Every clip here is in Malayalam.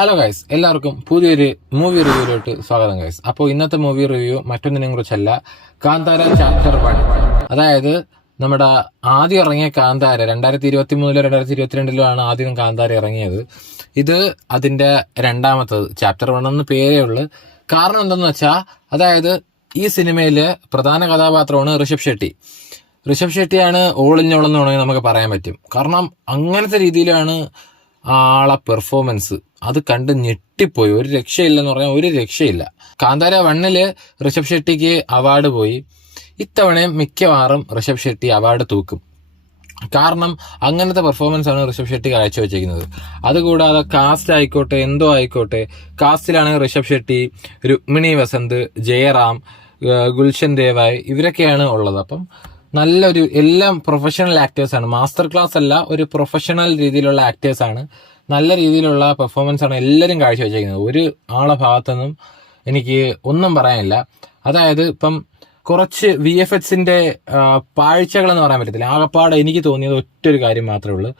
ഹലോ ഗൈസ്, എല്ലാവർക്കും പുതിയൊരു മൂവി റിവ്യൂയിലോട്ട് സ്വാഗതം ഗൈസ്. അപ്പോൾ ഇന്നത്തെ മൂവി റിവ്യൂ മറ്റൊന്നിനെ കുറിച്ചല്ല, കാന്താര ചാപ്റ്റർ 1. അതായത് നമ്മുടെ ആദ്യം ഇറങ്ങിയ കാന്താര 2023 2022 ആദ്യം കാന്താര ഇറങ്ങിയത്. ഇത് അതിന്റെ രണ്ടാമത്തത് ചാപ്റ്റർ 1 എന്ന് പേരേ ഉള്ളു. കാരണം എന്തെന്ന് വെച്ചാൽ, അതായത് ഈ സിനിമയില് പ്രധാന കഥാപാത്രമാണ് ഋഷഭ് ഷെട്ടി. ഋഷഭ് ഷെട്ടിയാണ് ഓൾ ഇൻ ഓൾ എന്ന് വേണമെങ്കിൽ നമുക്ക് പറയാൻ പറ്റും. കാരണം അങ്ങനത്തെ രീതിയിലാണ് ആളെ പെർഫോമൻസ്. അത് കണ്ട് ഞെട്ടിപ്പോയി. ഒരു രക്ഷയില്ലെന്ന് പറഞ്ഞാൽ ഒരു രക്ഷയില്ല. കാന്താര 1 ഋഷഭ് ഷെട്ടിക്ക് അവാർഡ് പോയി. ഇത്തവണയും മിക്കവാറും ഋഷഭ് ഷെട്ടി അവാർഡ് തൂക്കും. കാരണം അങ്ങനത്തെ പെർഫോമൻസ് ആണ് ഋഷഭ് ഷെട്ടി കാഴ്ചവെച്ചിരിക്കുന്നത്. അതുകൂടാതെ കാസ്റ്റ് ആയിക്കോട്ടെ, എന്തോ ആയിക്കോട്ടെ, കാസ്റ്റിലാണെങ്കിൽ ഋഷഭ് ഷെട്ടി, രുക്മിണി വസന്ത്, ജയറാം, ഗുൽഷൻ ദേവായ് ഇവരൊക്കെയാണ് ഉള്ളത്. അപ്പം നല്ലൊരു എല്ലാം പ്രൊഫഷണൽ ആക്ടേഴ്സാണ്. മാസ്റ്റർ ക്ലാസ് അല്ല, ഒരു പ്രൊഫഷണൽ രീതിയിലുള്ള ആക്ടേഴ്സാണ്. നല്ല രീതിയിലുള്ള പെർഫോമൻസ് ആണ് എല്ലാവരും കാഴ്ചവെച്ചിരിക്കുന്നത്. ഒരു ആളെ ഭാഗത്തുനിന്നും എനിക്ക് ഒന്നും പറയാനില്ല. അതായത് ഇപ്പം കുറച്ച് VFXന്റെ പാഴ്ചകളെന്ന് പറയാൻ പറ്റത്തില്ല. ആകപ്പാടെ എനിക്ക് തോന്നിയത് ഒറ്റൊരു കാര്യം മാത്രമേ ഉള്ളൂ.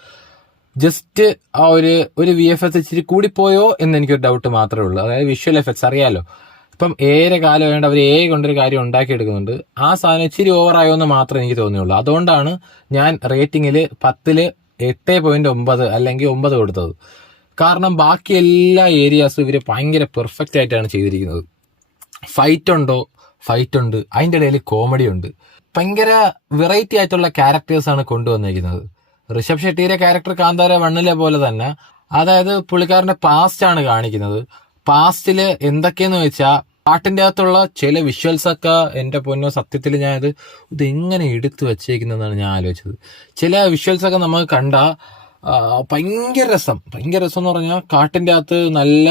ജസ്റ്റ് ആ ഒരു VFX ഇച്ചിരി കൂടിപ്പോയോ എന്ന് എനിക്കൊരു ഡൗട്ട് മാത്രമേ ഉള്ളൂ. അതായത് വിഷ്വൽ എഫക്ട്സ് അറിയാലോ, ഇപ്പം ഏറെ കാലം വേണ്ട അവർ കൊണ്ടൊരു കാര്യം ഉണ്ടാക്കിയെടുക്കുന്നുണ്ട്. ആ സാധനം ഇച്ചിരി ഓവറായോ എന്ന് മാത്രമേ എനിക്ക് തോന്നിയുള്ളൂ. അതുകൊണ്ടാണ് ഞാൻ റേറ്റിംഗിൽ 10ൽ 8.9 അല്ലെങ്കിൽ 9 കൊടുത്തത്. കാരണം ബാക്കി എല്ലാ ഏരിയാസും ഇവർ ഭയങ്കര പെർഫെക്റ്റ് ആയിട്ടാണ് ചെയ്തിരിക്കുന്നത്. ഫൈറ്റ് ഉണ്ടോ? ഫൈറ്റ് ഉണ്ട്. അതിൻ്റെ ഇടയിൽ കോമഡി ഉണ്ട്. ഭയങ്കര വെറൈറ്റി ആയിട്ടുള്ള ക്യാരക്ടേഴ്സാണ് കൊണ്ടുവന്നിരിക്കുന്നത്. ഋഷഭ് ഷെട്ടിയുടെ ക്യാരക്ടർ കാന്താര 1 പോലെ തന്നെ. അതായത് പുള്ളിക്കാരന്റെ പാസ്റ്റ് ആണ് കാണിക്കുന്നത്. പാസ്റ്റില് എന്തൊക്കെയെന്ന് വെച്ചാൽ, പാട്ടിന്റെ അകത്തുള്ള ചില വിഷ്വൽസ് ഒക്കെ എന്റെ പൊന്നോ, സത്യത്തിൽ ഞാൻ ഇതെങ്ങനെ എടുത്തു വെച്ചേക്കുന്നതാണ് ഞാൻ ആലോചിച്ചത്. ചില വിഷ്വൽസ് ഒക്കെ നമുക്ക് കണ്ട ഭയങ്കര രസം എന്ന് പറഞ്ഞാൽ, കാട്ടിന്റെ അകത്ത് നല്ല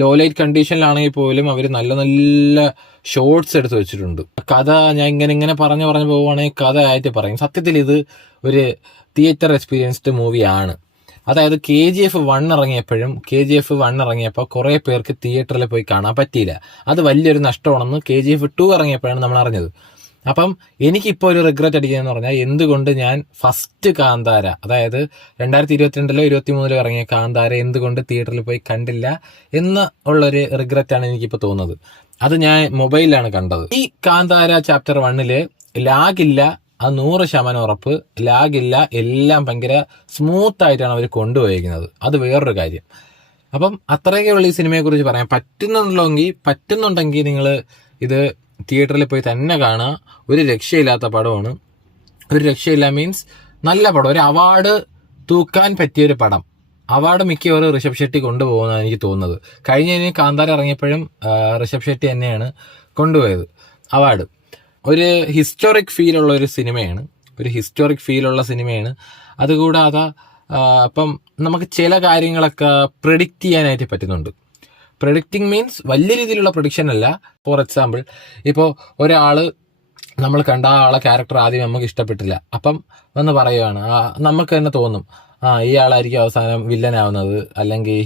ലോ ലൈറ്റ് കണ്ടീഷനിലാണെങ്കിൽ പോലും അവർ നല്ല നല്ല ഷോട്ട്സ് എടുത്ത് വെച്ചിട്ടുണ്ട്. കഥ ഞാൻ ഇങ്ങനെ പറഞ്ഞു പോവുകയാണെങ്കിൽ കഥ ആയിട്ട് പറയും. സത്യത്തിൽ ഇത് ഒരു തിയേറ്റർ എക്സ്പീരിയൻസ്ഡ് മൂവിയാണ്. അതായത് KGF 1 ഇറങ്ങിയപ്പോൾ കുറെ പേർക്ക് തിയേറ്ററിൽ പോയി കാണാൻ പറ്റിയില്ല. അത് വലിയൊരു നഷ്ടമാണെന്ന് KGF 2 ഇറങ്ങിയപ്പോഴാണ് നമ്മൾ അറിഞ്ഞത്. അപ്പം എനിക്കിപ്പോൾ ഒരു റിഗ്രറ്റ് അടിക്കുകയെന്ന് പറഞ്ഞാൽ, എന്തുകൊണ്ട് ഞാൻ ഫസ്റ്റ് കാന്താര, അതായത് 2022 2023 ഇറങ്ങിയ കാന്താര എന്തുകൊണ്ട് തിയേറ്ററിൽ പോയി കണ്ടില്ല എന്ന് ഉള്ളൊരു റിഗ്രറ്റാണ് എനിക്കിപ്പോൾ തോന്നുന്നത്. അത് ഞാൻ മൊബൈലിലാണ് കണ്ടത്. ഈ കാന്താര ചാപ്റ്റർ 1 ലാഗില്ല, അത് 100% ഉറപ്പ്. ലാഗില്ല, എല്ലാം ഭയങ്കര സ്മൂത്ത് ആയിട്ടാണ് അവർ കൊണ്ടുപോയിരിക്കുന്നത്. അത് വേറൊരു കാര്യം. അപ്പം അത്രയൊക്കെ ഉള്ള ഈ സിനിമയെ കുറിച്ച് പറയാം. പറ്റുന്നുണ്ടെങ്കിൽ നിങ്ങൾ ഇത് തിയേറ്ററിൽ പോയി തന്നെ കാണുക. ഒരു രക്ഷയില്ലാത്ത പടമാണ്. ഒരു രക്ഷയില്ല മീൻസ് നല്ല പടം, ഒരു അവാർഡ് തൂക്കാൻ പറ്റിയൊരു പടം. അവാർഡ് മിക്കവാറും ഋഷഭ് ഷെട്ടി കൊണ്ടുപോകുന്നതാണ് എനിക്ക് തോന്നുന്നത്. കഴിഞ്ഞ കാന്താര ഇറങ്ങിയപ്പോഴും ഋഷഭ് ഷെട്ടി തന്നെയാണ് കൊണ്ടുപോയത് അവാർഡ്. ഒരു ഹിസ്റ്റോറിക് ഫീലുള്ള സിനിമയാണ്. അതുകൂടാതെ അപ്പം നമുക്ക് ചില കാര്യങ്ങളൊക്കെ പ്രെഡിക്റ്റ് ചെയ്യാനായിട്ട് പറ്റുന്നുണ്ട്. പ്രെഡിക്റ്റിംഗ് മീൻസ് വലിയ രീതിയിലുള്ള പ്രഡിക്ഷൻ അല്ല. ഫോർ എക്സാമ്പിൾ, ഇപ്പോൾ നമ്മൾ കണ്ട ആളെ ക്യാരക്ടർ ആദ്യം നമുക്ക് ഇഷ്ടപ്പെട്ടില്ല. അപ്പം എന്ന് പറയുകയാണ്, നമുക്ക് തന്നെ തോന്നും ഈ ആളായിരിക്കും അവസാനം വില്ലൻ ആവുന്നത്, അല്ലെങ്കിൽ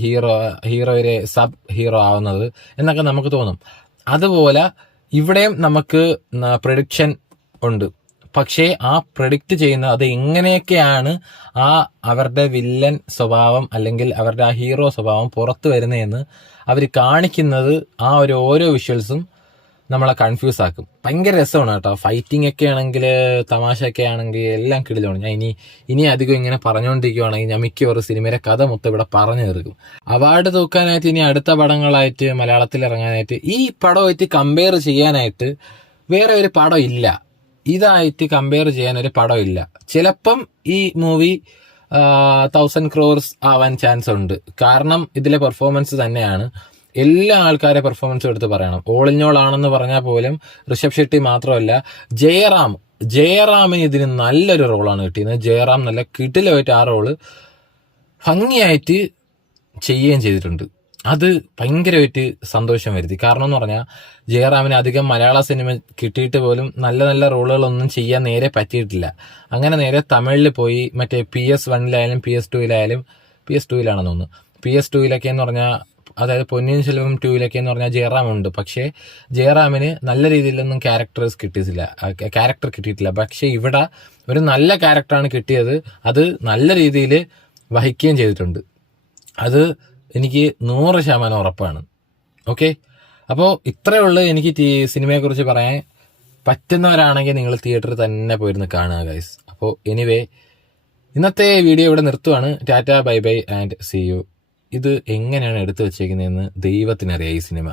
ഹീറോയിലെ സബ് ഹീറോ ആവുന്നത് എന്നൊക്കെ നമുക്ക് തോന്നും. അതുപോലെ ഇവിടെയും നമുക്ക് പ്രഡിക്ഷൻ ഉണ്ട്. പക്ഷേ ആ പ്രഡിക്റ്റ് ചെയ്യുന്ന അത് എങ്ങനെയൊക്കെയാണ് അവരുടെ വില്ലൻ സ്വഭാവം അല്ലെങ്കിൽ അവരുടെ ആ ഹീറോ സ്വഭാവം പുറത്തു വരുന്നതെന്ന് അവർ കാണിക്കുന്നത്. ഓരോ വിഷ്വൽസും നമ്മളെ കൺഫ്യൂസ് ആക്കും. ഭയങ്കര രസമാണ് കേട്ടോ. ഫൈറ്റിംഗ് ഒക്കെ ആണെങ്കിൽ, തമാശയൊക്കെ ആണെങ്കിൽ എല്ലാം കിടിലാണ്. ഞാൻ ഇനി അധികം ഇങ്ങനെ പറഞ്ഞുകൊണ്ടിരിക്കുകയാണെങ്കിൽ ഞാൻ മിക്കവാറും സിനിമയുടെ കഥ മൊത്തം ഇവിടെ പറഞ്ഞു തീർക്കും. അവാർഡ് തൂക്കാനായിട്ട് ഇനി അടുത്ത പടങ്ങളായിട്ട് മലയാളത്തിൽ ഇറങ്ങാനായിട്ട് ഈ പടമായിട്ട് കമ്പയർ ചെയ്യാനായിട്ട് വേറെ ഒരു പടം ഇല്ല. ഇതായിട്ട് കമ്പയർ ചെയ്യാൻ ഒരു പടം ഇല്ല. ചിലപ്പം ഈ മൂവി 1000 crores ആവാൻ ചാൻസ് ഉണ്ട്. കാരണം ഇതിലെ പെർഫോമൻസ് തന്നെയാണ്. എല്ലാ ആൾക്കാരെ പെർഫോമൻസും എടുത്ത് പറയണം. ഓൾ ഇൻ ഓൾ ആണെന്ന് പറഞ്ഞാൽ പോലും ഋഷഭ് ഷെട്ടി മാത്രമല്ല, ജയറാമിന് ഇതിന് നല്ലൊരു റോളാണ് കിട്ടിയത്. ജയറാം നല്ല കിടിലമായിട്ട് ആ റോള് ഭംഗിയായിട്ട് ചെയ്യുകയും ചെയ്തിട്ടുണ്ട്. അത് ഭയങ്കരമായിട്ട് സന്തോഷം വരുത്തി. കാരണം എന്ന് പറഞ്ഞാൽ, ജയറാമിന് അധികം മലയാള സിനിമ കിട്ടിയിട്ട് പോലും നല്ല നല്ല റോളുകളൊന്നും ചെയ്യാൻ നേരെ പറ്റിയിട്ടില്ല. അങ്ങനെ നേരെ തമിഴിൽ പോയി, മറ്റേ PS1 PS2 PS2 എന്ന് പറഞ്ഞാൽ, അതായത് പൊന്നിയിൻ സെൽവം 2 എന്ന് പറഞ്ഞാൽ ജയറാം ഉണ്ട്. പക്ഷേ ജയറാമിന് നല്ല രീതിയിലൊന്നും ക്യാരക്ടർ കിട്ടിയിട്ടില്ല. പക്ഷെ ഇവിടെ ഒരു നല്ല ക്യാരക്ടറാണ് കിട്ടിയത്. അത് നല്ല രീതിയിൽ വഹിക്കുകയും ചെയ്തിട്ടുണ്ട്. അത് എനിക്ക് 100% ഉറപ്പാണ്. ഓക്കെ, അപ്പോൾ ഇത്രയേ ഉള്ളൂ എനിക്ക് സിനിമയെക്കുറിച്ച് പറയാൻ. പറ്റുന്നവരാണെങ്കിൽ നിങ്ങൾ തിയേറ്ററിൽ തന്നെ പോയിരുന്ന് കാണുക ഗൈസ്. അപ്പോൾ എനിവേ ഇന്നത്തെ വീഡിയോ ഇവിടെ നിർത്തുവാണ്. Tata, bye bye and see you. ഇത് എങ്ങനെയാണ് എടുത്തു വെച്ചേക്കുന്നതെന്ന് ദൈവത്തിനറിയാം ഈ സിനിമ.